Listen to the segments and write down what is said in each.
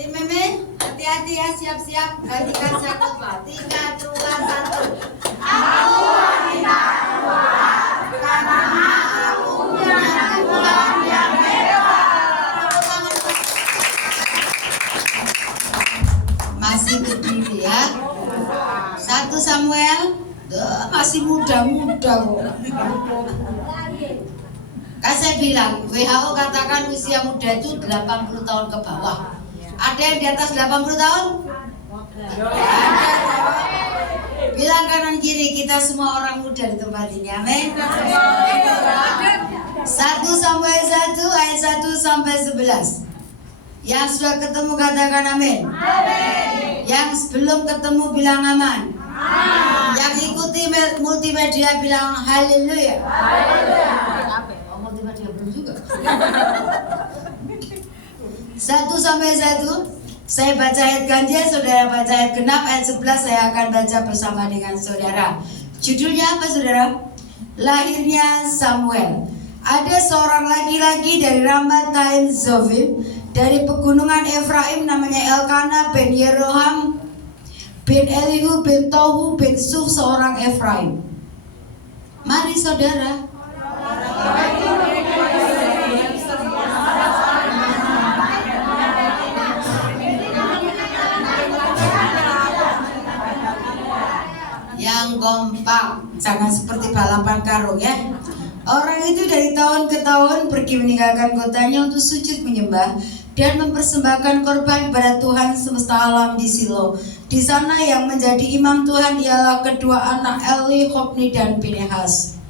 Si Meme, hati-hati ya, siap-siap. Gantikan saya khotbah. 3, 2, 1. Aku wanita kuat karena aku punya Tuhan yang hebat. Masih berdiri ya. 1 Samuel, masih muda-muda kok. Kan saya bilang, WHO katakan usia muda itu 80 tahun ke bawah. Ada yang di atas 80 tahun? Bilang kanan kiri, kita semua orang muda di tempat ini, amin. 1 Samuel 1 ayat 1 sampai 11. Yang sudah ketemu katakan amin. Yang belum ketemu bilang aman. Yang ikuti multimedia bilang haleluya. Multimedia belum juga. 1 sampai 1. Saya baca ayat ganjil, saudara baca ayat genap. Ayat 11 saya akan baca bersama dengan saudara. Judulnya apa saudara? Lahirnya Samuel. Ada seorang laki-laki dari Ramathaim Zofim, dari pegunungan Efraim, namanya Elkanah bin Yeroham bin Elihu bin Tohu bin Suf, seorang Efraim. Mari saudara. Yang kompak, jangan seperti balapan karung ya. Orang itu dari tahun ke tahun pergi meninggalkan kotanya untuk sujud menyembah dan mempersembahkan korban kepada Tuhan semesta alam di Silo. Di sana yang menjadi imam Tuhan ialah kedua anak Eli, Hofni dan Pinehas.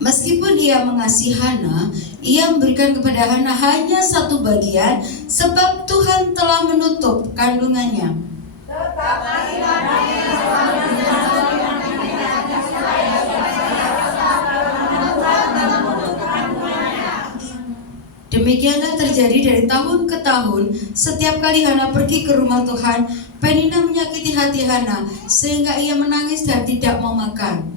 Meskipun ia mengasihi Hana, ia memberikan kepada Hana hanya 1 bagian, sebab Tuhan telah menutup kandungannya. Demikianlah terjadi dari tahun ke tahun. Setiap kali Hana pergi ke rumah Tuhan, Penina menyakiti hati Hana sehingga ia menangis dan tidak mau makan.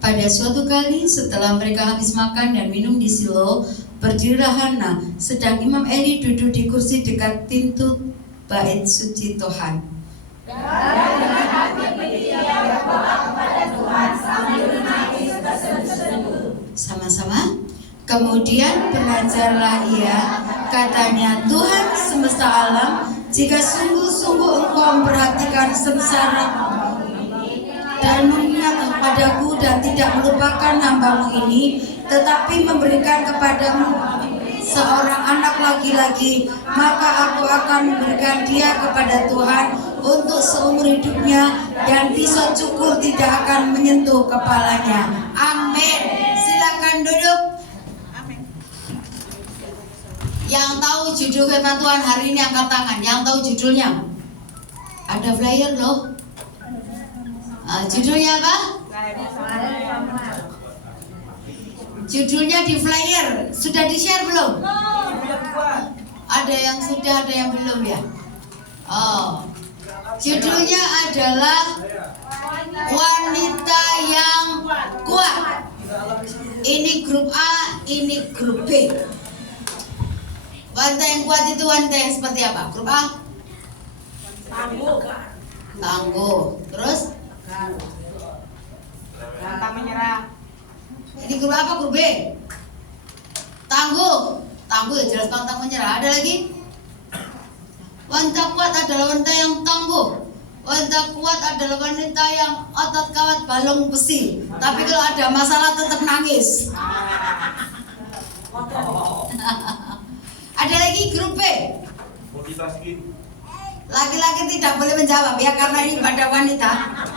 Pada suatu kali setelah mereka habis makan dan minum di Silo, berdirilah Hana, sedang Imam Eli duduk di kursi dekat pintu bait suci Tuhan. Sama-sama. Kemudian belajarlah ia, katanya, Tuhan semesta alam, jika sungguh-sungguh engkau memperhatikan sengsara dan mengingat kepadaku dan tidak melupakan hambamu ini, tetapi memberikan kepadamu seorang anak laki-laki, maka aku akan memberikan dia kepada Tuhan untuk seumur hidupnya, dan pisau cukur tidak akan menyentuh kepalanya. Amin. Silakan duduk. Amin. Yang tahu judul firman Tuhan hari ini angkat tangan. Yang tahu judulnya? Ada flyer loh. Judulnya apa? Judulnya di flyer. Sudah di-share belum? Ada yang sudah, ada yang belum ya? Oh. Judulnya adalah Wanita yang Kuat. Ini grup A, ini grup B. Wanita yang kuat itu wanita yang seperti apa? Grup A? Tangguh. Terus? Pantang menyerah. Ini grup apa? Grup B? Tangguh. Tangguh ya jelas pantang menyerah. Ada lagi? Wanita kuat adalah wanita yang tangguh. Wanita kuat adalah wanita yang otot kawat balung besi. Tapi kalau ada masalah tetap nangis. Ada lagi grup B. Laki-laki tidak boleh menjawab ya, karena ini pada wanita.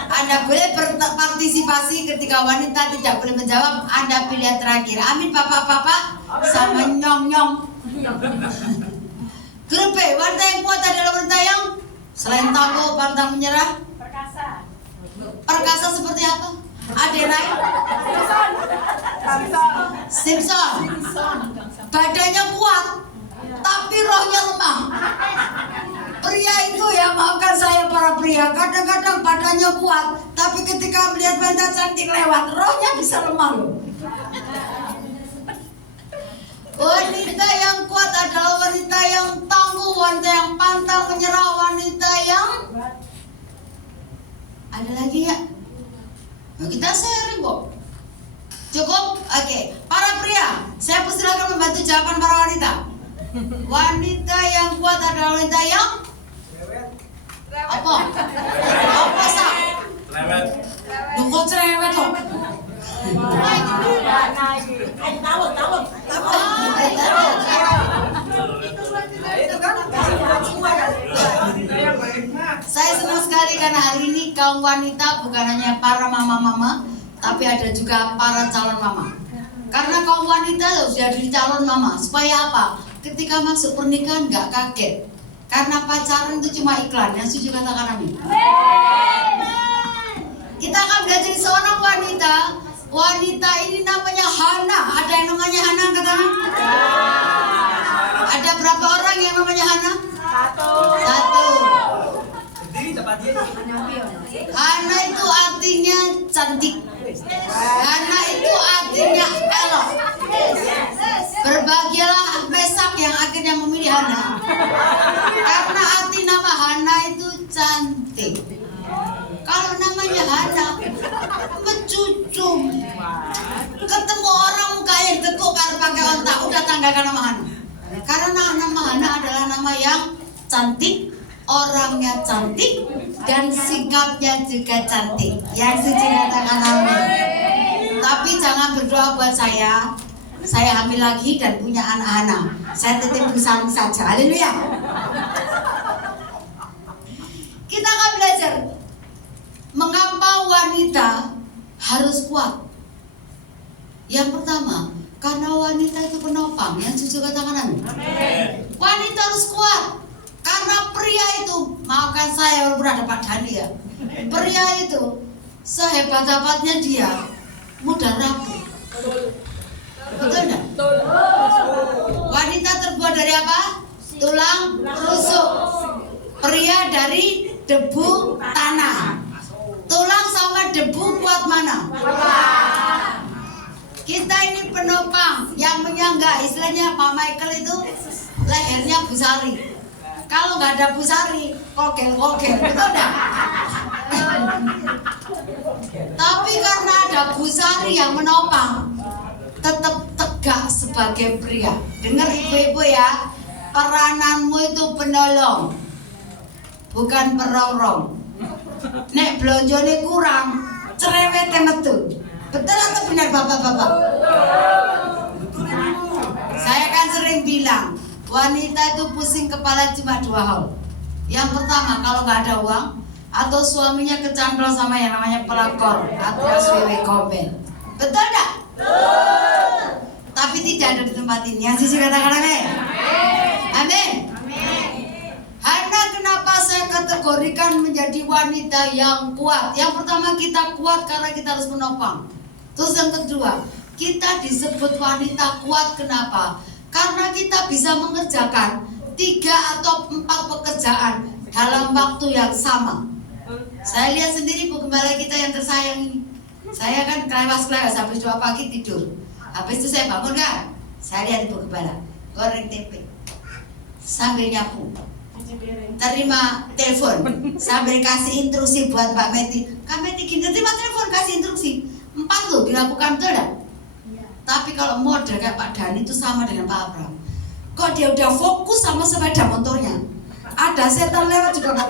Anda boleh berpartisipasi ketika wanita tidak boleh menjawab. Anda pilihan terakhir. Amin bapak-bapak sama nyong-nyong. Grup B, wanita yang kuat adalah wanita yang selain tangguh, pantang menyerah. Perkasa seperti apa? Adenai? Simpson. Badannya kuat, tapi rohnya lemah. Pria itu ya, maafkan saya para pria, kadang-kadang badannya kuat, tapi ketika melihat wanita cantik lewat, rohnya bisa lemah loh. Wanita yang kuat adalah wanita yang tangguh, wanita yang pantang menyerah, wanita yang ada lagi ya? Nah, kita sharing kok. Cukup? Oke. Para pria, saya persilakan membantu jawaban para wanita. Wanita yang kuat adalah wanita yang apa? Apa sah? Lu kok cerewet loh? Saya senang sekali karena hari ini kaum wanita bukan hanya para mama-mama, tapi ada juga para calon mama. Karena kaum wanita harus jadi calon mama. Supaya apa? Ketika masuk pernikahan nggak kaget. Karena pacaran itu cuma iklan. Yang setuju katakan amin. Kita akan belajar seorang wanita. Wanita ini namanya Hana. Ada yang namanya Hana katakan? Ada berapa orang yang namanya Hana? Satu. Hana itu artinya cantik. Hana itu artinya elok. Berbahagialah Mesak yang akhirnya memilih Hana. Karena arti nama Hana itu cantik. Kalau namanya Hana, mencucum. Ketemu orang mukanya tekuk karena pakai otak, udah tanggalkan nama Hana. Karena nama Hana adalah nama yang cantik, orangnya cantik, dan sikapnya juga cantik. Yang suci katakan amin. Tapi jangan berdoa buat saya. Saya hamil lagi dan punya anak Hana. Saya titip salam saja. Haleluya. Kita akan belajar mengapa wanita harus kuat. Yang pertama, karena wanita itu penopang. Yang jujur katakan amin. Wanita harus kuat. Karena pria itu, maafkan saya walaupun ada Pak Dhani ya, pria itu sehebat-hebatnya dia mudah rapuh. Betul enggak? Wanita terbuat dari apa? Tulang rusuk. Pria dari debu tanah. Tulang sama debu kuat mana? Kita ini penopang yang menyangga. Istilahnya Pak Michael itu lehernya busari. Kalau nggak ada busari, kogel-kogel, betul enggak? Tapi karena ada busari yang menopang, tetap tegak sebagai pria. Dengar ibu-ibu ya, perananmu itu penolong, bukan perongrong. Nek blonjone kurang, cerewetnya metu. Betul atau benar bapak-bapak? Saya kan sering bilang, wanita itu pusing kepala cuma dua hal. Yang pertama, kalau nggak ada uang, atau suaminya kecantol sama yang namanya pelakor atau SWW gombel. Betul nggak? Tapi tidak ada di tempat ini. Yang sisi katakan amin. Amin. Hana kenapa saya kategorikan menjadi wanita yang kuat? Yang pertama, kita kuat karena kita harus menopang. Terus yang kedua, kita disebut wanita kuat kenapa? Karena kita bisa mengerjakan 3 atau 4 pekerjaan dalam waktu yang sama. Saya lihat sendiri Bu Gembala kita yang tersayang ini. Saya kan kelewas-kelewas habis 2 pagi tidur. Habis itu saya bangun kan, saya lihat Bu Gembala goreng tempe sambil nyapu, terima telepon sambil kasih instruksi buat Mbak Meti. Kak Meti gini, terima telepon kasih instruksi 4 loh dilakukan, betul gak? Tapi kalau model kayak Pak Dhani itu sama dengan Pak Abraham. Kok dia udah fokus sama sepeda motornya, ada setan lewat juga nggak.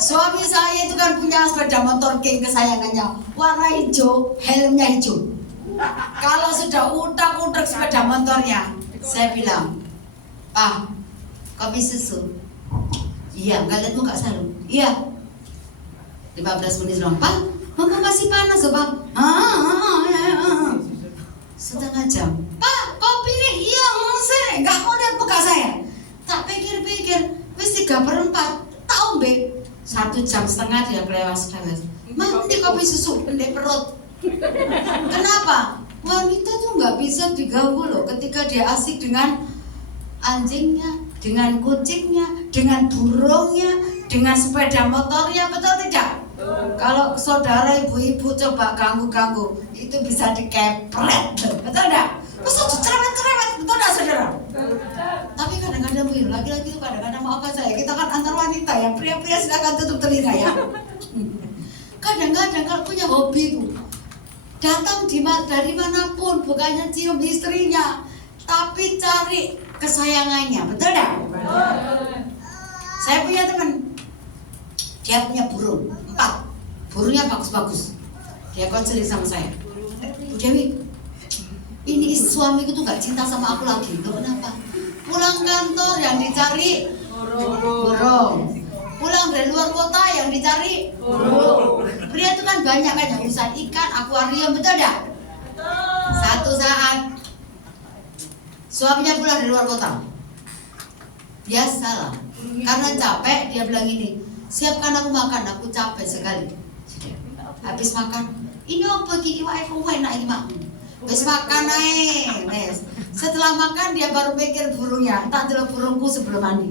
Suami saya itu kan punya sepeda motor king kesayangannya, warna hijau, helmnya hijau. Kalau sudah utak-utak sepeda motornya, saya bilang, Pak, kopi susu? Iya, nggak lihat muka saya. Iya. 15 menit doang, Pak. Mama masih panas loh, Pak. Setengah jam. Pak, kopinya nek nggak mau lihat muka saya. Tak pikir-pikir, wis 3/4 tahu be. 1,5 jam dia kelewas. Mati kopi susu pendek perut. Kenapa? Wanita tuh nggak bisa diganggu loh ketika dia asik dengan anjingnya, dengan kucingnya, dengan burungnya, dengan sepeda motornya, betul tidak? Kalau saudara ibu-ibu coba ganggu-ganggu, itu bisa dikepret, betul tidak? Masa cerewet-cerewet, betul tidak saudara? Tapi kadang-kadang laki-laki itu kadang-kadang maafkan saya, kita kan antar wanita ya, pria-pria silakan tutup telinga ya. Kadang-kadang kalau punya hobi itu datang dari manapun, bukannya cium istrinya, tapi cari kesayangannya, betul tidak? Saya punya teman, dia punya burung 4, burungnya bagus-bagus. Dia konseling sama saya, Bu Dewi, ini suamiku tuh gak cinta sama aku lagi. Loh kenapa? Pulang kantor yang dicari burung, pulang dari luar kota yang dicari burung. Pria itu kan banyak kan yang urusan ikan, akuarium, betul tidak? Satu saat suaminya pulang dari luar kota, biasalah, karena capek dia bilang ini, siapkan aku makan, aku capek sekali. Habis makan, ini apa gini aku enak ini mak. Habis makan naik. Setelah makan dia baru mikir burungnya, tak adalah burungku sebelum mandi.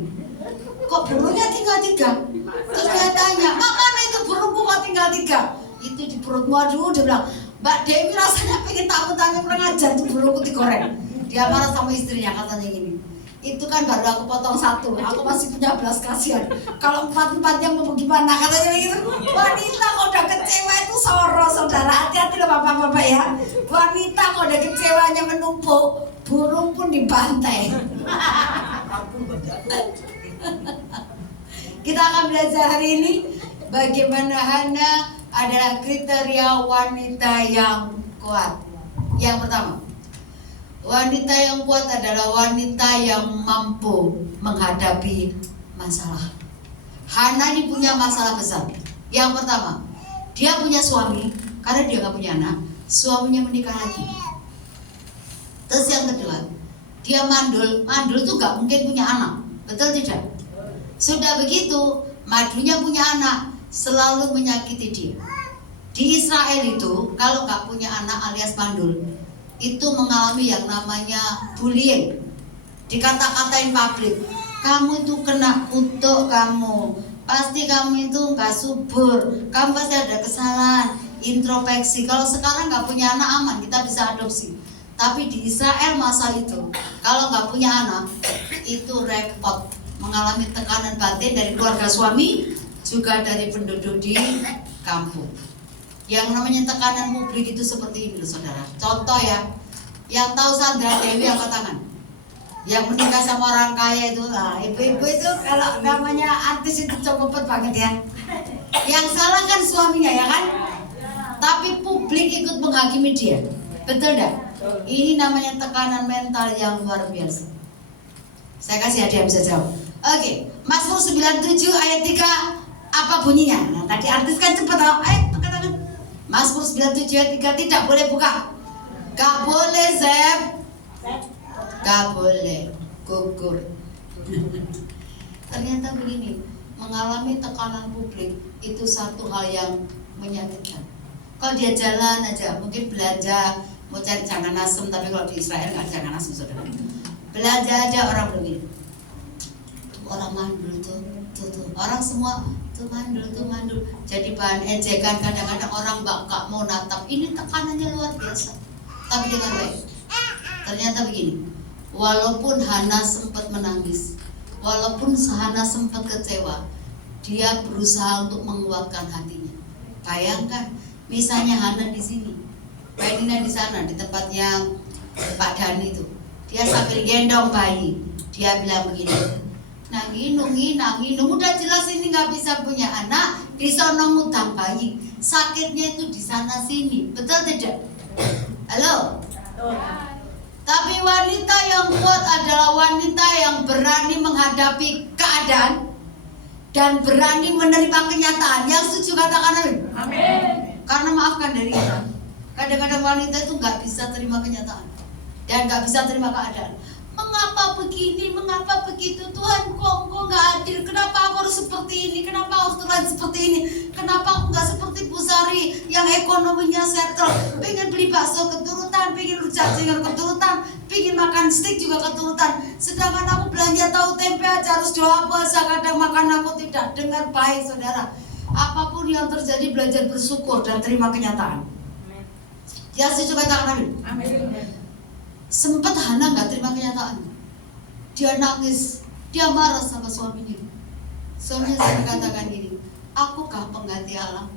Kok burungnya tinggal 3? Terus dia tanya, makanya itu burungku kok tinggal 3? Itu di perutmu. Aduh, dia bilang, Mbak Dewi rasanya pengen tanya kurang ajar tuh burungku digoreng. Dia marah sama istrinya, katanya gini, itu kan baru aku potong 1, aku masih punya belas kasihan. Kalau 4-4 yang mau gimana, katanya gitu. Wanita kalau udah kecewa itu soro, saudara. Hati-hati loh bapak-bapak ya. Wanita kalau udah kecewanya menumpuk, burung pun dibantai. Kita akan belajar hari ini bagaimana Hana adalah kriteria wanita yang kuat. Yang pertama, wanita yang kuat adalah wanita yang mampu menghadapi masalah. Hana ini punya masalah besar. Yang pertama, dia punya suami, karena dia gak punya anak, suaminya menikah lagi. Terus yang kedua, dia mandul. Mandul tuh gak mungkin punya anak, betul tidak? Sudah begitu, madunya punya anak, selalu menyakiti dia. Di Israel itu, kalau gak punya anak alias mandul, itu mengalami yang namanya bullying. Dikata-katain publik, kamu itu kena kutuk kamu, pasti kamu itu gak subur, kamu pasti ada kesalahan, introspeksi. Kalau sekarang gak punya anak aman, kita bisa adopsi. Tapi di Israel masa itu, kalau gak punya anak, itu repot, mengalami tekanan batin dari keluarga suami, juga dari penduduk di kampung. Yang namanya tekanan publik itu seperti ini loh saudara. Contoh ya, yang tahu Sandra Dewi angkat tangan. Yang menikah sama orang kaya itu, nah, ibu-ibu itu kalau namanya artis itu copot banget ya. Yang salah kan suaminya ya kan? Tapi publik ikut menghakimi dia, betul enggak? Ini namanya tekanan mental yang luar biasa. Saya kasih hadiah bisa jawab. Oke, Mazmur 97 ayat 3 apa bunyinya? Nah, tadi artis kan cepet, katakan. Mazmur 97 ayat 3 tidak boleh buka. Gak boleh Zeb. Gak boleh gugur. Ternyata begini, mengalami tekanan publik itu satu hal yang menyakitkan. Kalau dia jalan aja, mungkin belanja, mau cari jangan asem, tapi kalau di Israel nggak ada jangan asem saudara. Belanja aja orang begini, orang mandul tuh, orang semua tuh mandul, jadi bahan ejekan. Kadang-kadang orang gak mau natap. Ini tekanannya luar biasa, tapi dengan baik. Ternyata begini, walaupun Hana sempat menangis, walaupun Hana sempat kecewa, dia berusaha untuk menguatkan hatinya. Bayangkan, misalnya Hana di sini, Mbak Dina di sana, di tempat yang Pak Dani itu, dia sambil gendong bayi, dia bilang begini, nanginu, udah jelas ini nggak bisa punya anak, di sana ngutang bayi, sakitnya itu di sana sini, betul tidak? Halo? Tapi wanita yang kuat adalah wanita yang berani menghadapi keadaan dan berani menerima kenyataan. Yang setuju katakan amin. Amin. Karena maafkan dari kita, kadang-kadang wanita itu nggak bisa terima kenyataan dan nggak bisa terima keadaan. Mengapa mengapa begini, mengapa begitu, Tuhan kok engkau gak adil, kenapa aku harus seperti ini, kenapa harus Tuhan seperti ini, kenapa aku gak seperti Bu Sari yang ekonominya settle, pengen beli bakso keturutan, pengen rujak cingur keturutan, pengen makan steak juga keturutan, sedangkan aku belanja tahu tempe aja harus doa puasa, kadang makan aku tidak dengar baik. Saudara, apapun yang terjadi belajar bersyukur dan terima kenyataan. Ya, setuju katakan amin. Sempat Hana gak terima kenyataan, dia nangis, dia marah sama suaminya. Suaminya saya katakan gini, akukah pengganti Allah?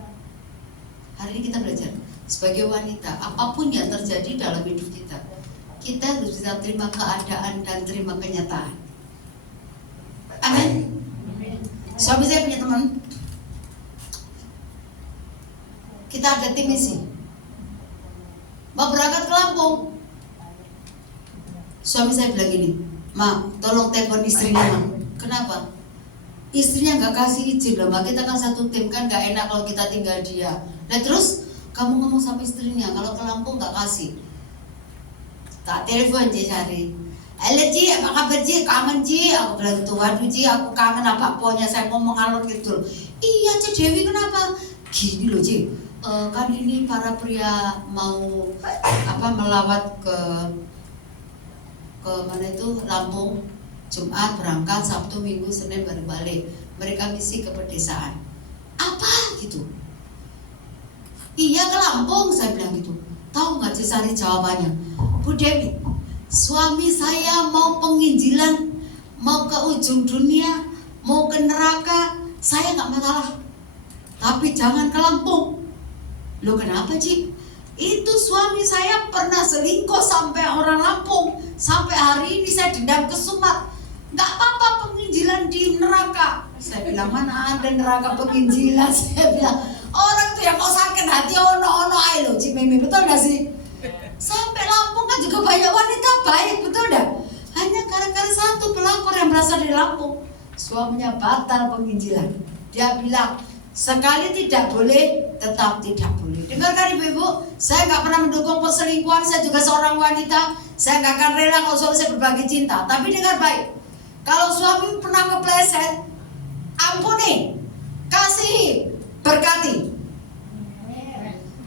Hari ini kita belajar sebagai wanita, apapun yang terjadi dalam hidup kita, kita harus bisa terima keadaan dan terima kenyataan. Amin. Suami saya punya teman, kita ada tim misi, mau berangkat ke Lampung. Suami saya bilang gini, Ma, tolong telepon istrinya, Ma. Kenapa? Istrinya gak kasih izin loh, Ma. Kita kan satu tim, kan gak enak kalau kita tinggal dia. Nah terus kamu ngomong sama istrinya, kalau ke Lampung gak kasih. Tak telepon Ci Sari. Halo Ci, apa kabar Ci? Kangen Ci? Aku bilang gitu, waduh Ci, aku kangen apa pokoknya saya ngomong alur gitu. Iya Ci Dewi, kenapa? Gini loh Ci, kan ini para pria mau melawat ke mana itu Lampung, Jumat berangkat, Sabtu, Minggu, Senin baru balik. Mereka misi ke pedesaan. Apa gitu? Iya ke Lampung, saya bilang gitu. Tahu nggak Cisari jawabannya? Bu Dewi, suami saya mau penginjilan, mau ke ujung dunia, mau ke neraka, saya nggak masalah. Tapi jangan ke Lampung. Loh kenapa Cik? Itu suami saya pernah selingkuh sampai orang Lampung. Sampai hari ini saya dendam ke Sumat. Gak apa-apa penginjilan di neraka. Saya bilang mana ada neraka penginjilan. Saya bilang orang itu yang kau sakit hati ono ae loh Cik Mimi, betul gak sih? Sampai Lampung kan juga banyak wanita baik, betul gak? Hanya gara-gara satu pelakor yang berasal dari Lampung, suaminya batal penginjilan. Dia bilang sekali tidak boleh, tetap tidak boleh. Dengarkan ibu-ibu, saya gak pernah mendukung perselingkuhan. Saya juga seorang wanita, saya gak akan rela kalau suami saya berbagi cinta. Tapi dengar baik, kalau suami pernah kepleset, ampuni, kasihi, berkati.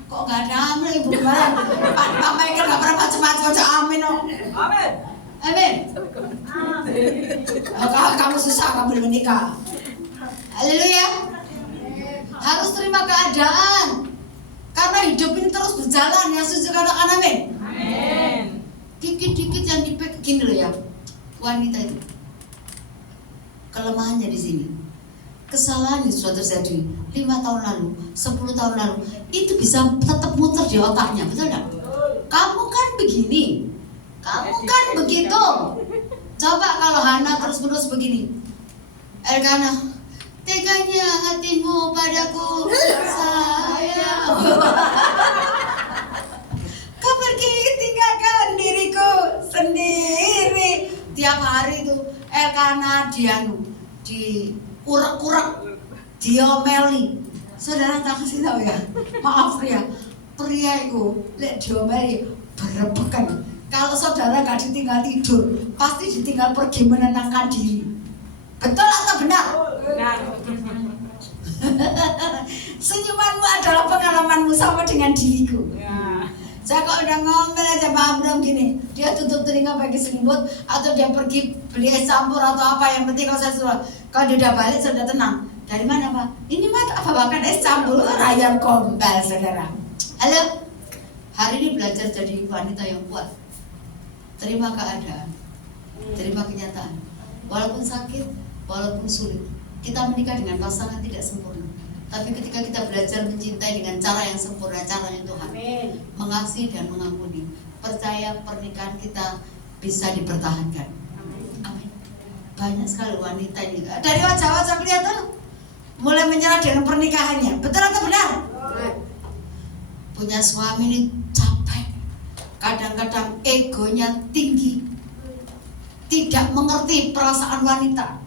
Kok gak ada amin ibu kemarin? Pak Michael gak pernah macam-macam, aja amin oh. Amin. Amin. Kamu susah, kamu belum menikah. Haleluya. Harus terima keadaan, karena hidup ini terus berjalan. Yang setuju katakan amin. Amin. Dikit-dikit yang gini loh ya, wanita itu kelemahannya di sini. Kesalahan yang sudah terjadi 5 tahun lalu, 10 tahun lalu, itu bisa tetap muter di otaknya, betul nggak? Kamu kan begini, kamu kan begitu. Coba kalau Hana terus-menerus begini, Elkana, teganya hatimu padaku sayang. Kau pergi tinggalkan diriku sendiri. Tiap hari itu Elkana di urak-urak, diomeli. Saudara tak kasih tahu ya, maaf ya, pria itu lek diomeli berebekan. Kalau saudara gak ditinggal tidur, pasti ditinggal pergi menenangkan diri. Betul atau benar? Benar. Senyumanmu adalah pengalamanmu sama dengan diriku. Ya. Saya kok udah ngomel aja Pak Abram gini, dia tutup telinga pakai selimut, atau dia pergi beli es campur atau apa, yang penting kalau saya suruh, kalau dia udah balik sudah tenang. Dari mana Pak? Ini mah apa bahkan es campur, ayam gombal saudara. Halo, hari ini belajar jadi wanita yang kuat. Terima keadaan, terima kenyataan. Walaupun sakit, walaupun sulit, kita menikah dengan pasangan tidak sempurna. Tapi ketika kita belajar mencintai dengan cara yang sempurna, caranya Tuhan, amin, mengasihi dan mengampuni, percaya pernikahan kita bisa dipertahankan. Amin. Banyak sekali wanita ini dari wajah-wajah kelihatan mulai menyerah dengan pernikahannya. Betul atau benar? Punya suami ini capek, kadang-kadang egonya tinggi, tidak mengerti perasaan wanita.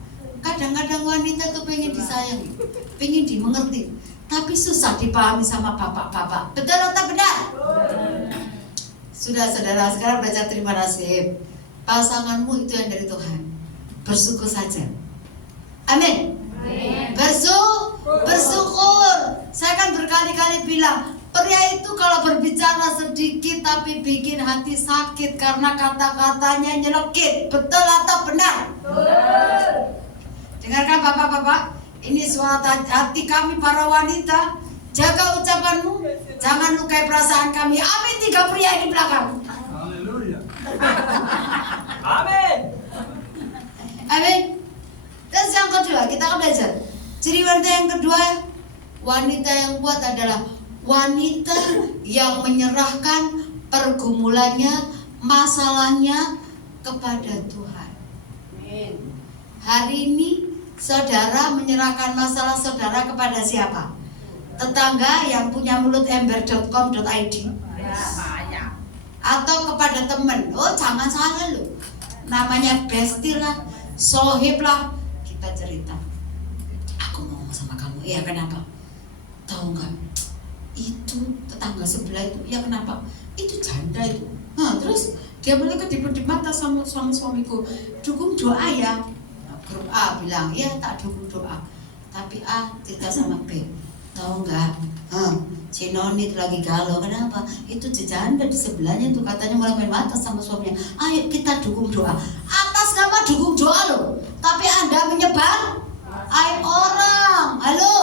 Kadang-kadang wanita tuh pengen disayangi, pengen dimengerti, tapi susah dipahami sama bapak-bapak. Betul atau benar? Sudah saudara, sekarang belajar terima nasib. pasanganmu itu yang dari Tuhan. Bersyukur saja. Amin. Bersyukur. Saya kan berkali-kali bilang, pria itu kalau berbicara sedikit tapi bikin hati sakit karena kata-katanya nyelekit. Betul atau benar? Dengarkan bapak-bapak, ini suara hati kami para wanita. Jaga ucapanmu, jangan lukai perasaan kami. Amin. 3 pria di belakang. Haleluya. Amin. Amin. Terus yang kedua, kita akan belajar. Ciri wanita yang kedua, wanita yang kuat adalah wanita yang menyerahkan pergumulannya, masalahnya kepada Tuhan. Amin. Hari ini saudara menyerahkan masalah saudara kepada siapa? Tetangga yang punya mulut ember.com.id, atau kepada teman. Oh, jangan salah loh, namanya bestie lah, sohib lah. Kita cerita, aku mau ngomong sama kamu. Ya kenapa? Tahu nggak? Itu tetangga sebelah itu. Ya kenapa? Itu janda itu. Nah, terus dia mulai kedip-kedip mata sama suamiku. Dukung doa ya. Nah, grup A bilang, ya tak dukung doa. Tapi A cerita sama B. Tahu nggak? Si Noni itu lagi galau. Kenapa? Itu janda di sebelahnya itu katanya mulai main mata sama suaminya. Ayo kita dukung doa. Atas nama dukung doa loh. Tapi Anda menyebar aib orang. Halo.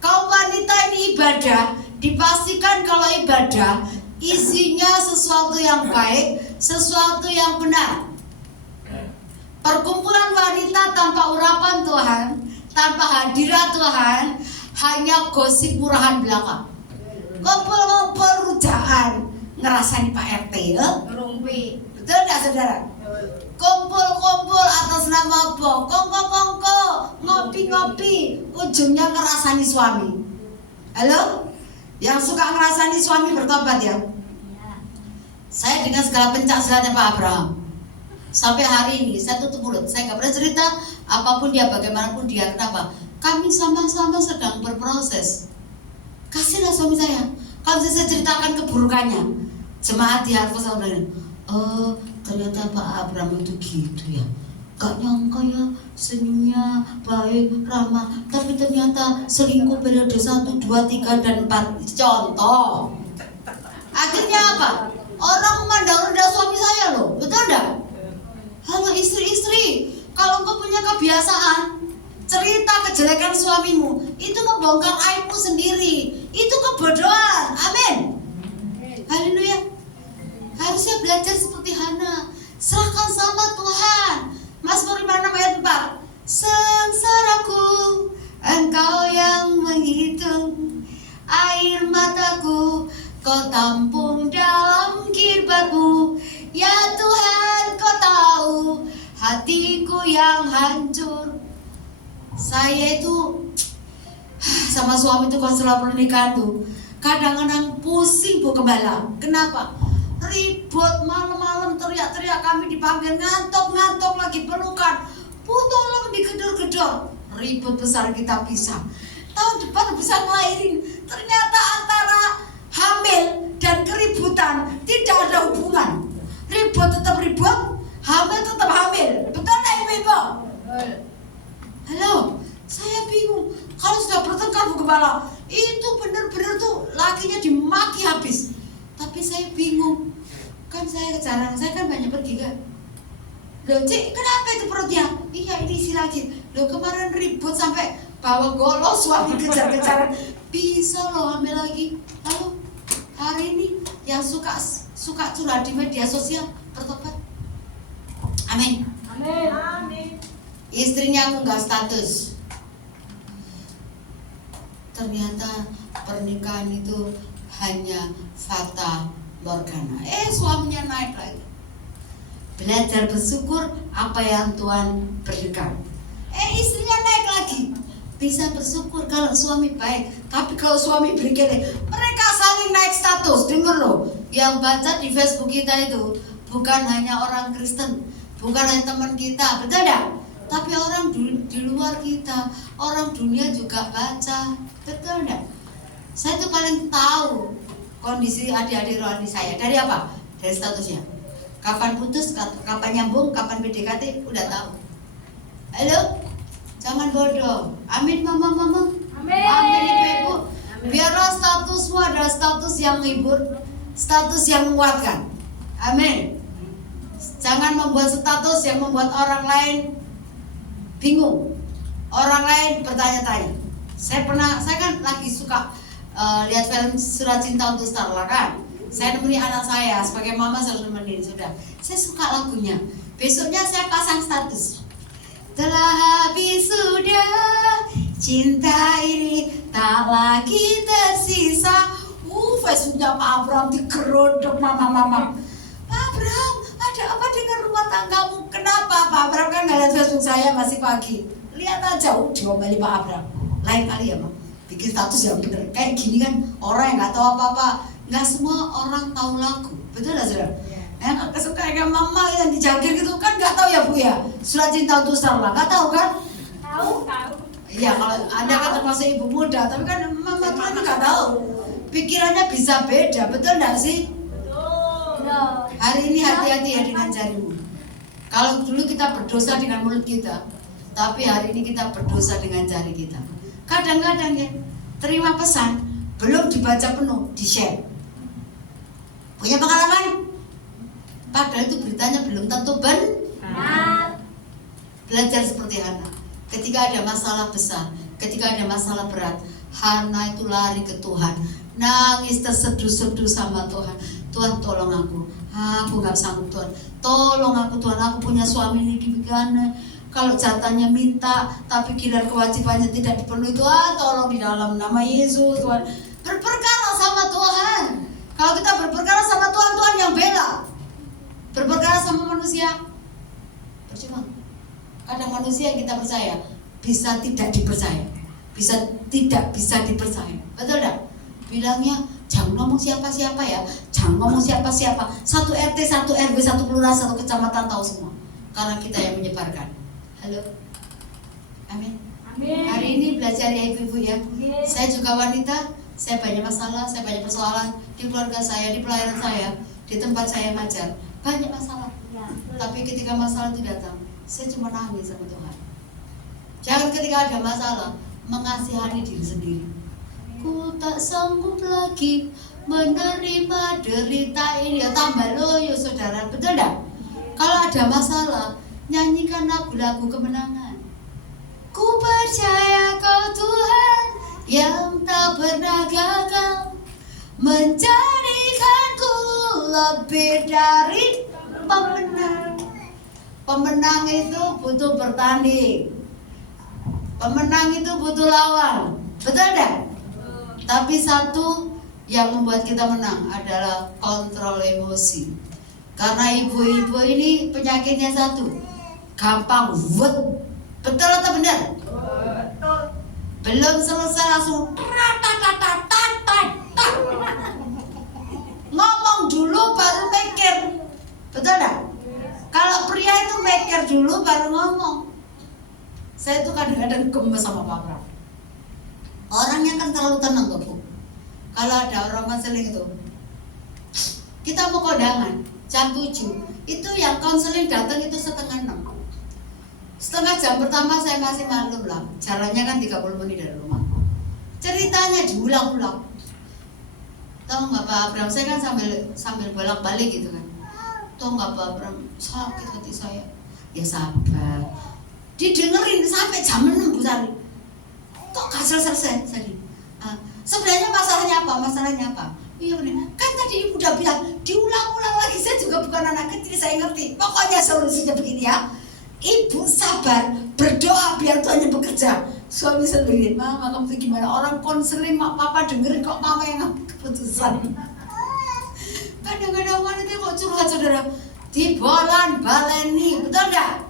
Kaum wanita ini ibadah. Dipastikan kalau ibadah isinya sesuatu yang baik, sesuatu yang benar. Perkumpulan wanita tanpa urapan Tuhan, tanpa hadirat Tuhan, hanya gosip murahan belaka. Ngobrol-ngobrol rujaan, ngerasani Pak RT, Ngerumpi. betul nggak saudara? Kumpul-kumpul atas nama kongko-kongko, ngopi-ngopi, ujungnya ngerasani suami. Halo? Yang suka ngerasani suami bertobat ya? Saya dengan segala pencaksilatnya Pak Abraham, sampai hari ini saya tutup mulut. Saya nggak pernah cerita apapun dia, bagaimanapun dia. Kenapa? Kami sama-sama sedang berproses. Kasihlah suami saya. Kalau saya ceritakan keburukannya, jemaat di Harvest bilang, oh ternyata Pak Abraham itu gitu ya. Gak nyangka ya, senyumnya baik, ramah, tapi ternyata selingkuh periode 1, 2, 3, dan 4. Contoh. Akhirnya apa? Orang memandang rendah suami saya loh, betul enggak? Halo istri-istri, kalau engkau punya kebiasaan cerita kejelekan suamimu, itu membongkar aibmu sendiri. Itu kebodohan. Amin. Haleluya. Harusnya belajar seperti Hana. Serahkan sama Tuhan. Mazmur 56 ayat 4. Sengsaraku, engkau yang menghitung. Air mataku, kau tampung dalam kirbatmu. Ya Tuhan, kau tahu hatiku yang hancur. Saya itu sama suami itu konselor pernikahan tuh kadang-kadang pusing Bu Gembala. Kenapa? Ribut malam-malam, teriak-teriak, kami dipanggil, ngantuk lagi pelukan. Bu tolong digedor-gedor. Ribut besar, kita pisah. Tahun depan bisa ngelahirin. Ternyata antara hamil dan keributan tidak ada hubungan. Ribut tetap ribut, hamil tetap hamil. Betul nggak Ibu? Halo, saya bingung. Kalau sudah bertengkar Bu Gembala, itu benar-benar tuh lakinya dimaki habis. Tapi saya bingung. Kan saya jarang, saya kan banyak pergi kan. Loh Cik, kenapa itu perutnya? Iya ini isi lagi. Loh kemarin ribut sampai bawa golok, suami kejar-kejaran. Bisa loh hamil lagi. Lalu hari ini yang suka curhat di media sosial bertobat. Amin. Amin. Amin. Istrinya aku nggak status. Ternyata pernikahan itu hanya fata morgana. Suaminya naik lagi. Belajar bersyukur apa yang Tuhan berikan. Istrinya naik lagi. Bisa bersyukur kalau suami baik. Tapi kalau suami berkelek, mereka saling naik status. Dengar loh, yang baca di Facebook kita itu bukan hanya orang Kristen, bukan hanya teman kita, betul enggak? Tapi orang di luar kita, orang dunia juga baca, betul enggak? Saya tuh paling tahu kondisi adik-adik rohani saya dari apa? Dari statusnya. Kapan putus, kapan nyambung, kapan PDKT, udah tahu. Halo? Jangan bodoh. Amin mama. Amin ibu-ibu. Biarlah statusmu adalah status yang menghibur, status yang menguatkan. Amin. Jangan membuat status yang membuat orang lain bingung, orang lain bertanya-tanya. Saya kan lagi suka lihat film Surat Cinta Untuk Starla kan. Saya nemeni anak saya sebagai mama, selalu nemenin. Sudah, saya suka lagunya. Besoknya saya pasang status. Telah habis sudah cinta ini, tak lagi tersisa. Facebooknya Pak Abraham digeruduk mama. Pak Abraham, ada apa dengan rumah tanggamu? Kenapa? Pak Abraham kan nggak lihat Facebook saya, masih pagi. Lihat aja, diomeli Pak Abraham. Lain kali ya, Mak. Bikin status yang bener. Kayak gini kan, orang yang nggak tahu apa-apa. Nggak semua orang tahu lagu. Betul nggak, Saudara? Yang kesukaan mama yang dijagir gitu kan nggak tahu ya Bu ya. Surat Cinta Untuk Starla, nggak tahu kan? Tahu. Iya, kalau Anda kan termasuk ibu muda, tapi kan mama tuh nggak tahu. Pikirannya bisa beda, betul nggak sih? Betul. Hari ini hati-hati ya dengan jarimu. Kalau dulu kita berdosa dengan mulut kita, tapi hari ini kita berdosa dengan jari kita. Kadang-kadang ya, terima pesan, belum dibaca penuh, di-share. Punya pengalaman? Padahal itu beritanya belum tentu benar. Belajar seperti Hana. Ketika ada masalah besar, ketika ada masalah berat, Hana itu lari ke Tuhan, nangis terseduh-seduh sama Tuhan. Tuhan tolong aku gak sanggup Tuhan. Tolong aku Tuhan, aku punya suami ini gimana? Kalau jatahnya minta, tapi giliran kewajibannya tidak dipenuhi, Tuhan tolong di dalam nama Yesus Tuhan. Berperkara sama Tuhan. Kalau kita berperkara sama Tuhan, Tuhan yang bela. Berperkara sama manusia, percuma. Kadang manusia yang kita percaya bisa tidak dipercaya, tidak bisa dipercaya. Betul tak? Bilangnya jangan ngomong siapa-siapa ya, jangan ngomong siapa-siapa. Satu RT, satu RW, satu kelurahan, satu kecamatan tahu semua. Karena kita yang menyebarkan. Halo, amin. Hari ini belajar ya ibu-ibu ya. Saya juga wanita, saya banyak masalah, saya banyak persoalan di keluarga saya, di pelayanan saya, di tempat saya ngajar. Banyak masalah. Tapi ketika masalah itu datang, saya cuma nangis sama Tuhan. Jangan ketika ada masalah mengasihani diri sendiri. Ku tak sanggup lagi menerima derita ini. Ya tambah loyo saudara, betul tak? Kalau ada masalah, nyanyikan lagu-lagu kemenangan. Ku percaya Kau Tuhan yang tak pernah gagal, menjadikanku lebih dari pemenang. Pemenang itu butuh bertanding. Pemenang itu butuh lawan. Betul tak? Tapi satu yang membuat kita menang adalah kontrol emosi. Karena ibu-ibu ini penyakitnya satu, gampang wet. Betul atau benar? Betul. Belum selesai langsung ngomong dulu baru mikir. Betul tak? Kalau pria itu mikir dulu baru ngomong. Saya tuh kadang-kadang gemes sama Pak Pram. Orangnya kan terlalu tenang tuh Bu. Kalau ada orang konseling itu, kita mau kondangan jam 7, itu yang konseling datang itu setengah 6. Setengah jam pertama saya masih maklum lah, jalannya kan 30 menit dari rumah. Ceritanya diulang-ulang. Tahu nggak Pak Abraham, saya kan sambil bolak-balik gitu kan. Tahu nggak Pak Abraham, sakit hati saya. Ya sabar. Didengerin sampai jam 6 Bu Sari. Kok gak selesai tadi? Sebenarnya masalahnya apa? Masalahnya apa? Iya benar. Kan tadi ibu udah bilang diulang-ulang lagi. Saya juga bukan anak kecil, saya ngerti. Pokoknya solusinya begini ya. Ibu sabar, berdoa biar Tuhan yang bekerja. Suami sendiri, Mama kamu tuh gimana? Orang konseling mak papa dengerin kok Mama yang ngambil keputusan. Kadang-kadang wanita kok curhat saudara. Dibolan baleni, betul enggak?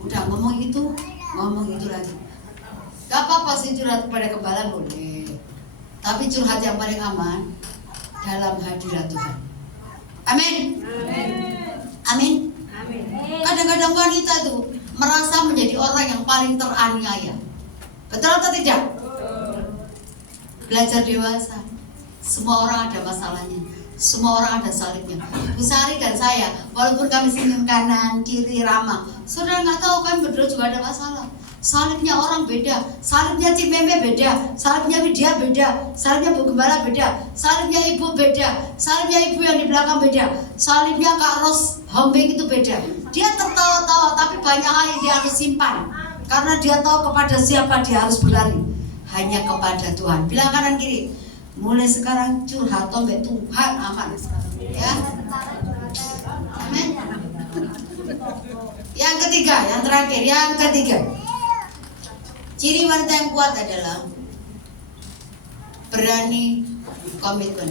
Udah ngomong itu lagi. Gak apa-apa sih curhat kepada gembala boleh. Tapi curhat yang paling aman dalam hadirat Tuhan. Amin. Amin. Kadang-kadang wanita tuh merasa menjadi orang yang paling teraniaya. Betul atau tidak? Belajar dewasa. Semua orang ada masalahnya. Semua orang ada salibnya. Bu Sari dan saya, walaupun kami senyum kanan, kiri, ramah, saudara nggak tahu kami berdua juga ada masalah. Salibnya orang beda, salibnya Cik Meme beda, salibnya Widya beda, salibnya Bu Gembala beda, salibnya Ibu beda, salibnya Ibu yang di belakang beda, salibnya Kak Ros Hombing itu beda. Dia tertawa-tawa, tapi banyak hal yang dia harus simpan, karena dia tahu kepada siapa dia harus berlari. Hanya kepada Tuhan. Bilang kanan kiri, mulai sekarang curhat tombek Tuhan aman. Ya, amin. Yang ketiga, yang terakhir, yang ketiga, ciri wanita yang kuat adalah berani komitmen.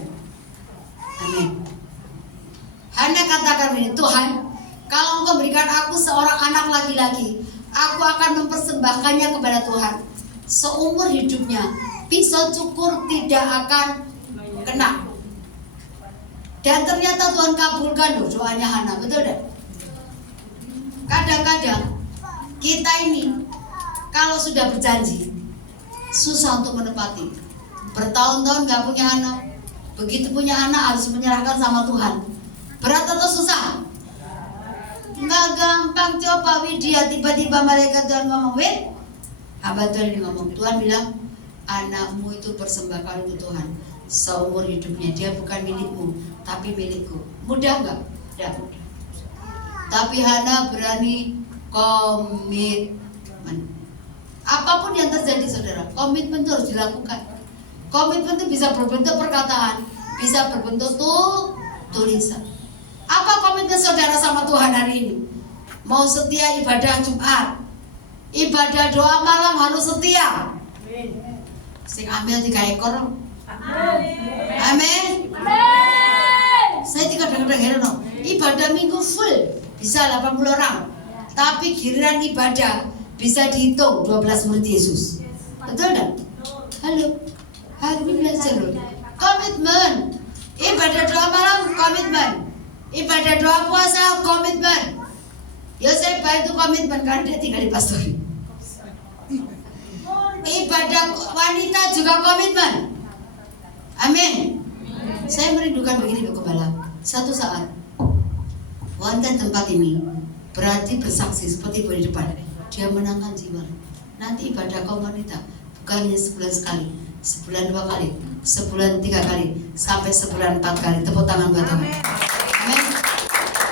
Amin. Hana katakan ini, Tuhan, kalau Engkau berikan aku seorang anak laki-laki, aku akan mempersembahkannya kepada Tuhan. Seumur hidupnya, pisau cukur tidak akan kena. Dan ternyata Tuhan kabulkan loh doanya Hana, betul tidak? Kadang-kadang kita ini kalau sudah berjanji susah untuk menepati. Bertahun-tahun gak punya anak, begitu punya anak harus menyerahkan sama Tuhan. Berat atau susah? Nggak gampang. Coba Widya, tiba-tiba malaikat Tuhan ngomong, Wid, hamba Tuhan ini ngomong, Tuhan bilang anakmu itu persembahkan untuk Tuhan seumur hidupnya. Dia bukan milikmu tapi milikku. Mudah nggak? Tidak mudah. Tapi Hana berani komitmen. Apapun yang terjadi saudara, komitmen itu harus dilakukan. Komitmen itu bisa berbentuk perkataan, bisa berbentuk tulisan. Apa komitmen saudara sama Tuhan hari ini? Mau setia ibadah Jumat, ibadah doa malam harus setia. Sing ambil 3 ekor. Amin. Saya kadang-kadang heran, ibadah minggu full bisa 80 orang, tapi giliran ibadah bisa dihitung 12 murid Yesus. Betul enggak? Halo. Hari ini belajar loh. Komitmen. Ibadah doa malam komitmen. Ibadah doa puasa komitmen. Yoseba itu komitmen karena dia tinggal di pastori. Ibadah wanita juga komitmen. Amin. Saya merindukan begini Pak Gembala. Satu saat wanita tempat ini berarti bersaksi seperti ibu di depan. Dia menangkan jiwa. Nanti ibadah kaum wanita bukan hanya sebulan sekali, sebulan 2 kali, sebulan 3 kali, sampai sebulan 4 kali. Tepuk tangan buat Tuhan. Amin.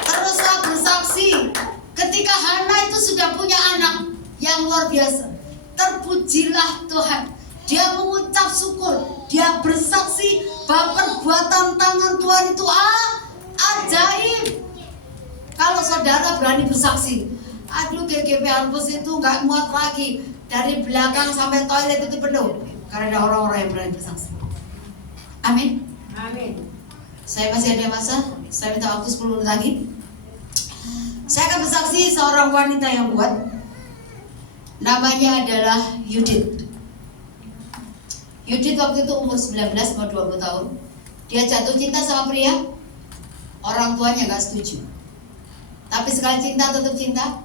Teruslah bersaksi. Ketika Hana itu sudah punya anak yang luar biasa, terpujilah Tuhan. Dia mengucap syukur. Dia bersaksi bahwa perbuatan tangan Tuhan itu ajaib. Kalau saudara berani bersaksi, aduh GGP Alpus itu nggak muat lagi, dari belakang sampai toilet itu penuh, karena ada orang-orang yang berani bersaksi. Amin. Amin. Saya masih ada masa, saya minta waktu 10 menit lagi. Saya akan bersaksi seorang wanita yang kuat. Namanya adalah Yudit. Yudit waktu itu umur 19 mau 20 tahun. Dia jatuh cinta sama pria. Orang tuanya gak setuju. Tapi sekali cinta tetap cinta.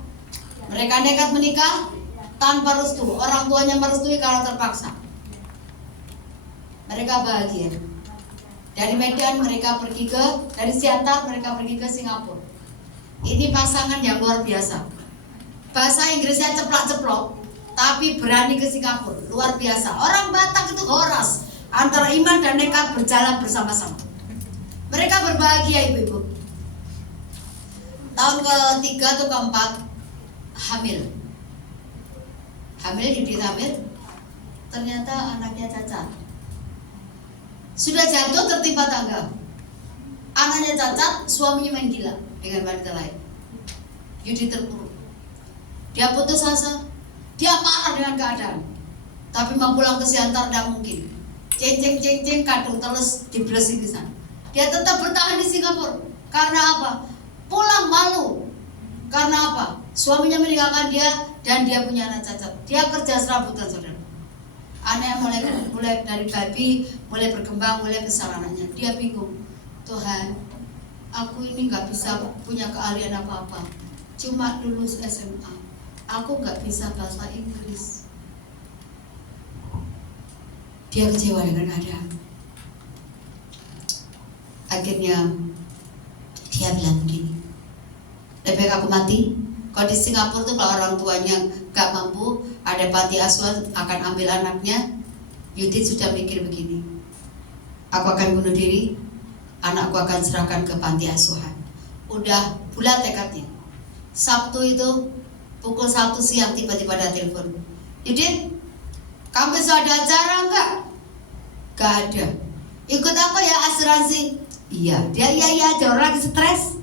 Mereka nekat menikah tanpa restu. Orang tuanya merestui karena terpaksa. Mereka bahagia. Dari Medan mereka pergi dari Siantar mereka pergi ke Singapura. Ini pasangan yang luar biasa. Bahasa Inggrisnya ceplok-ceplok, tapi berani ke Singapura. Luar biasa. Orang Batak itu horas. Antara iman dan nekat berjalan bersama-sama. Mereka berbahagia ibu-ibu. Tahun ke-3 atau ke-4 hamil. Yudit hamil. Ternyata anaknya cacat. Sudah jatuh tertimpa tangga. Anaknya cacat, suaminya main gila dengan wanita lain. Yudit terpuruk. Dia putus asa. Dia marah dengan keadaan. Tapi mau pulang ke Siantar tidak mungkin. Ceng-ceng kadung teles diblesi di sana. Dia tetap bertahan di Singapura. Karena apa? Pulang malu. Karena apa? Suaminya meninggalkan dia dan dia punya anak cacat. Dia kerja serabutan saudara. Anaknya mulai dari babi, mulai berkembang, mulai besar anaknya. Dia bingung. Tuhan, aku ini nggak bisa punya keahlian apa-apa. Cuma lulus SMA. Aku nggak bisa bahasa Inggris. Dia kecewa dengan keadaan. Akhirnya dia bilang begini, lebih baik aku mati. Kalau di Singapura tuh kalau orang tuanya gak mampu, ada panti asuhan akan ambil anaknya. Yudit sudah mikir begini, aku akan bunuh diri, anakku akan serahkan ke panti asuhan. Udah bulat tekadnya. Sabtu itu pukul 1 siang tiba-tiba ada telepon, Yudit, kamu besok ada acara enggak? Gak ada. Ikut apa ya, asuransi? Iya, dia iya aja, orang lagi stres.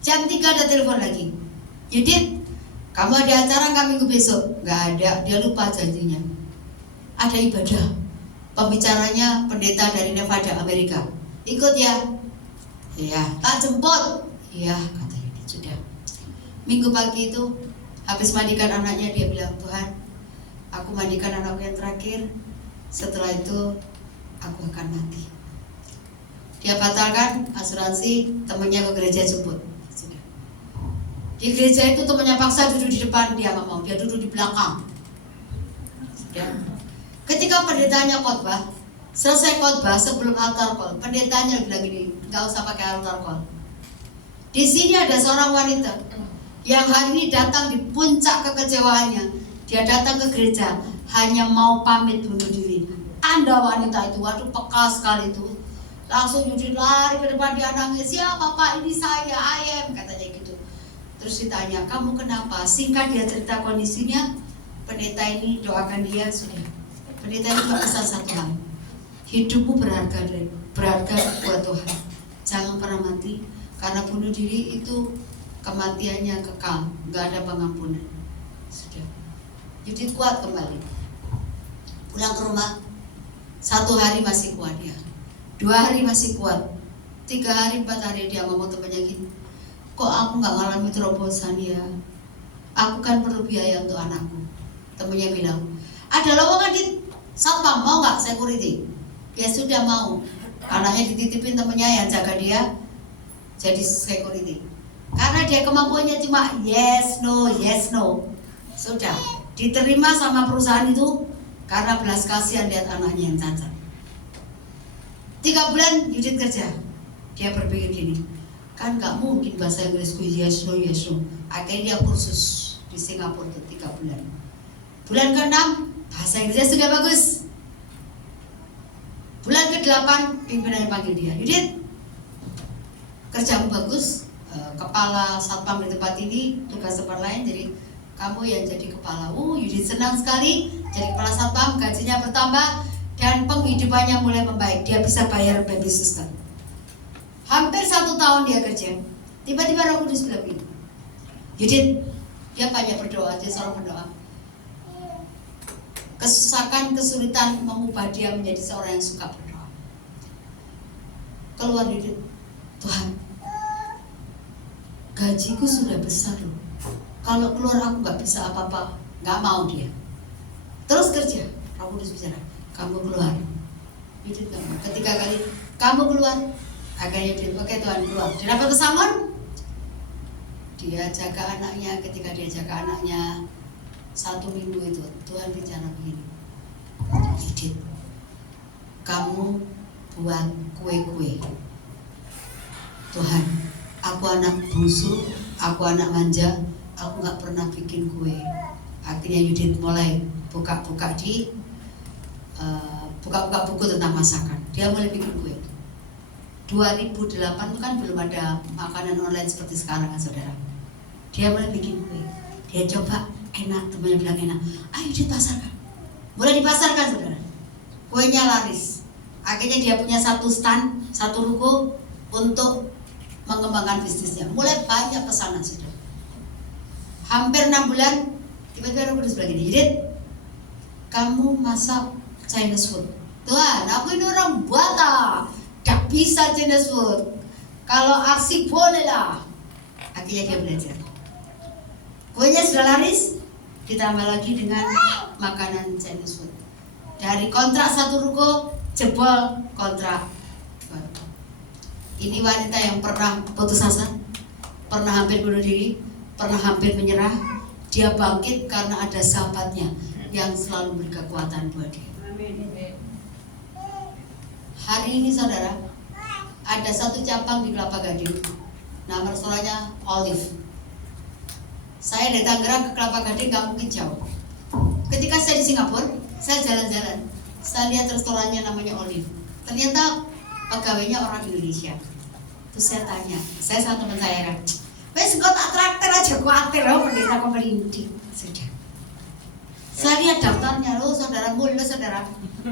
Jam 3 ada telepon lagi, Yudit, kamu ada acara nggak minggu besok? Gak ada, dia lupa janjinya. Ada ibadah, pembicaranya pendeta dari Nevada, Amerika. Ikut ya? Iya, tak jemput. Iya, kata Yudit, sudah. Minggu pagi itu habis mandikan anaknya, dia bilang, Tuhan, aku mandikan anakku yang terakhir, setelah itu aku akan mati. Dia batalkan asuransi, temannya ke gereja jemput. Sudah. Di gereja itu temannya paksa duduk di depan, dia nggak mau, dia duduk di belakang. Sudah. Ketika pendetanya khotbah, selesai khotbah sebelum altar call, pendetanya bilang gini, nggak usah pakai altar call. Di sini ada seorang wanita yang hari ini datang di puncak kekecewaannya. Dia datang ke gereja hanya mau pamit bunuh diri. Anda wanita itu, waduh peka sekali itu. Langsung Yudit lari ke depan, dia nangis, ya Bapak ini saya, ayam, katanya gitu. Terus ditanya, kamu kenapa? Singkat dia cerita kondisinya. Pendeta ini doakan dia, sudah. Pendeta ini pesan satu hal, hidupmu berharga buat Tuhan. Jangan pernah mati, karena bunuh diri itu kematiannya kekal, nggak ada pengampunan. Sudah. Yudit kuat kembali. Pulang ke rumah, 1 hari masih kuat dia, 2 hari masih kuat, 3 hari, 4 hari dia ngomong temannya gini, kok aku nggak ngalami terobosan ya? Aku kan perlu biaya untuk anakku. Temannya bilang, ada lowongan di satpam, mau nggak security? Ya sudah mau. Anaknya dititipin temannya yang jaga dia jadi security. Karena dia kemampuannya cuma yes no. Sudah diterima sama perusahaan itu karena belas kasihan lihat anaknya yang cacat. 3 bulan Yudit kerja, dia berpikir gini, kan nggak mungkin bahasa Inggrisku yes no. Akhirnya dia kursus di Singapura itu 3 bulan. Bulan ke-6 bahasa Inggrisnya sudah bagus. Bulan ke-8 pimpinannya panggil dia, Yudit, kerjamu bagus, kepala satpam di tempat ini, tugas tempat lain, jadi kamu yang jadi kepala. Yudit senang sekali jadi kepala satpam, gajinya bertambah dan penghidupannya mulai membaik. Dia bisa bayar baby sister. Hampir 1 tahun dia kerja. Tiba-tiba Roh Kudus bilang begini, Yudit, dia banyak berdoa, dia seorang pendoa. Kesusahan, kesulitan mengubah dia menjadi seorang yang suka berdoa. Keluar Yudit, Tuhan, gajiku sudah besar loh. Kalau keluar aku nggak bisa apa-apa, nggak mau dia. Terus kerja, Roh Kudus bicara, kamu keluar. Yudit nggak mau. Ketiga kali, kamu keluar. Akhirnya Yudit, oke Tuhan, keluar. Dia dapat pesangon. Dia jaga anaknya. Ketika dia jaga anaknya 1 minggu itu, Tuhan bicara begini, Yudit, kamu buat kue-kue. Tuhan, aku anak bungsu, aku anak manja, aku gak pernah bikin kue. Akhirnya Yudit mulai buka-buka buku tentang masakan. Dia mulai bikin kue. 2008 itu kan belum ada makanan online seperti sekarang kan saudara. Dia mulai bikin kue. Dia coba, enak, temannya bilang enak. Ayo dipasarkan. Mulai dipasarkan saudara. Kuenya laris. Akhirnya dia punya 1 stand, 1 ruko untuk mengembangkan bisnisnya. Mulai banyak pesanan saudara. Hampir 6 bulan, tiba-tiba Roh Kudus bilang gini, Yudit, kamu masak Chinese food. Tuhan, aku ini orang Batak, tak bisa Chinese food. Kalau arsik boleh lah. Akhirnya dia belajar. Kuenya sudah laris, ditambah lagi dengan makanan Chinese food. Dari kontrak 1 ruko, jebol kontrak 2 ruko. Ini wanita yang pernah putus asa, pernah hampir bunuh diri, pernah hampir menyerah. Dia bangkit karena ada sahabatnya yang selalu beri kekuatan buat dia. Hari ini saudara, ada satu cabang di Kelapa Gading, nama restorannya Olive. Saya dari Tangerang ke Kelapa Gading nggak mungkin jauh. Ketika saya di Singapura, saya jalan-jalan, saya lihat restorannya namanya Olive. Ternyata pegawainya orang Indonesia. Terus saya tanya, saya sama teman saya kan, wes kau tak traktir aja, khawatir loh pendeta kau merintih. Sudah. Saya lihat daftarnya loh, saudara.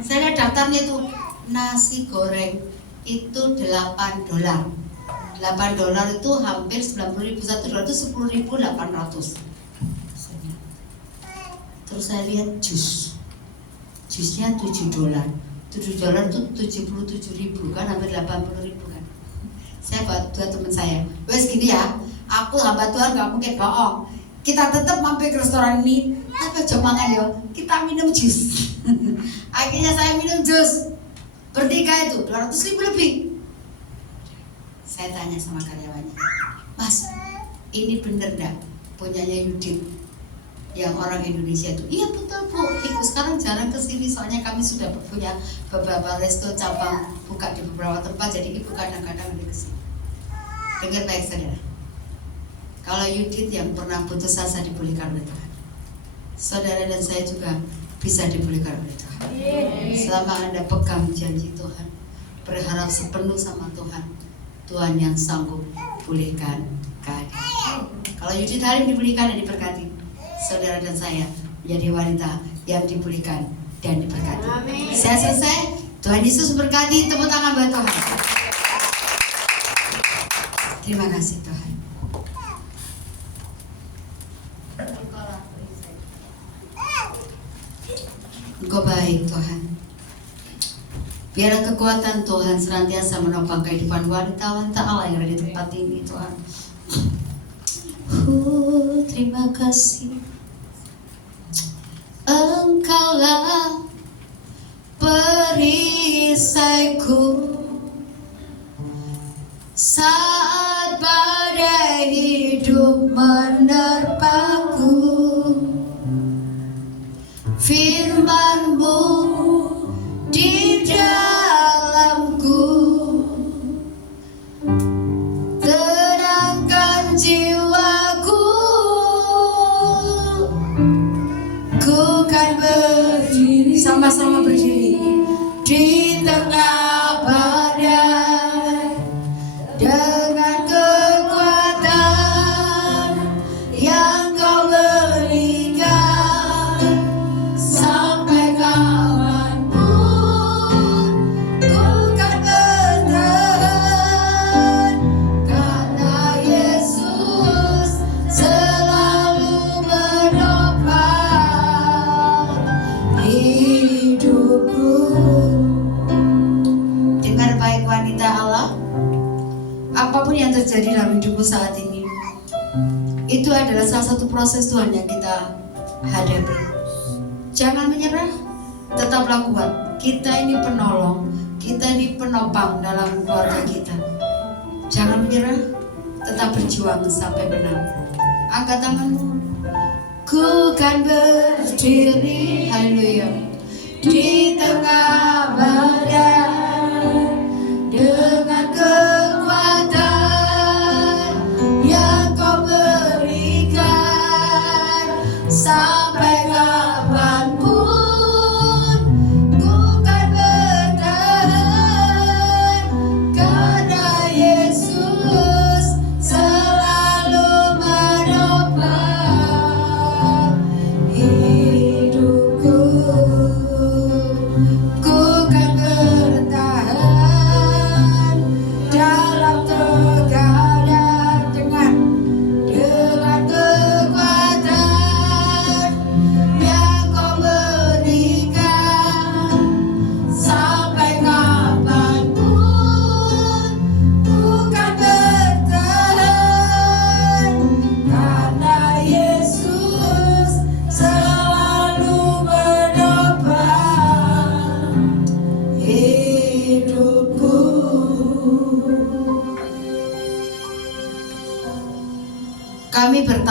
Saya lihat daftarnya itu nasi goreng itu $8. $8 itu hampir 90.000, $1 itu 10.800. Terus saya lihat jusnya $7. $7 itu 77.000 kan, hampir 80.000 kan. Saya buat teman saya, wes gini ya, aku hamba Tuhan gak mungkin bohong. Kita tetap mampir ke restoran ini, tapi coba makan ya, kita minum jus. Akhirnya saya minum jus bertiga itu 200.000 lebih. Saya tanya sama karyawannya, Mas, ini bener gak punyanya Yudit yang orang Indonesia itu? Iya betul Bu, Ibu sekarang jarang kesini soalnya kami sudah punya beberapa resto cabang buka di beberapa tempat, jadi Ibu kadang-kadang ada kesini. Dengar baik saudara, kalau Yudit yang pernah putus asa dipulihkan oleh Tuhan, saudara dan saya juga bisa dipulihkan oleh Tuhan. Selama Anda pegang janji Tuhan, berharap sepenuh sama Tuhan, Tuhan yang sanggup pulihkan keadaan. Kalau Yudit hari ini dipulihkan dan diberkati, saudara dan saya menjadi wanita yang dipulihkan dan diberkati. Amin. Saya selesai. Tuhan Yesus berkati. Tepuk tangan buat Tuhan. Terima kasih Tuhan. Engkau baik Tuhan. Biarlah kekuatan Tuhan senantiasa menopang kehidupan wanita-wanita Allah yang ada di tempat ini Tuhan. Terima kasih. Engkaulah perisaiku saat badai hidup menerpaku. Firman-Mu di dalamku tenangkan jiwaku. Ku kan berdiri, sama-sama berdiri di tengah badai dengan kekuatan yang Kau berikan. Sampai kapanpun ku kan bertahan, karena Yesus selalu menopang hidupku. Dengar baik wanita Allah, apapun yang terjadi dalam hidupmu saat ini, itu adalah salah satu proses Tuhan yang kita hadapi. Jangan menyerah, tetaplah kuat. Kita ini penolong, kita ini penopang dalam keluarga kita. Jangan menyerah, tetap berjuang sampai menang. Angkat tanganmu. Ku kan berdiri, haleluya, di tengah badai dengan kekuatan yang Kau berikan. Sampai kapanpun ku kan bertahan, karena Yesus selalu menopang hidupku. Ku kan bertahan dalam tekanan dengan kekuatan yang Kau berikan. Sampai kapanpun ku kan bertahan, karena Yesus selalu menopang hidupku. Kami bertanya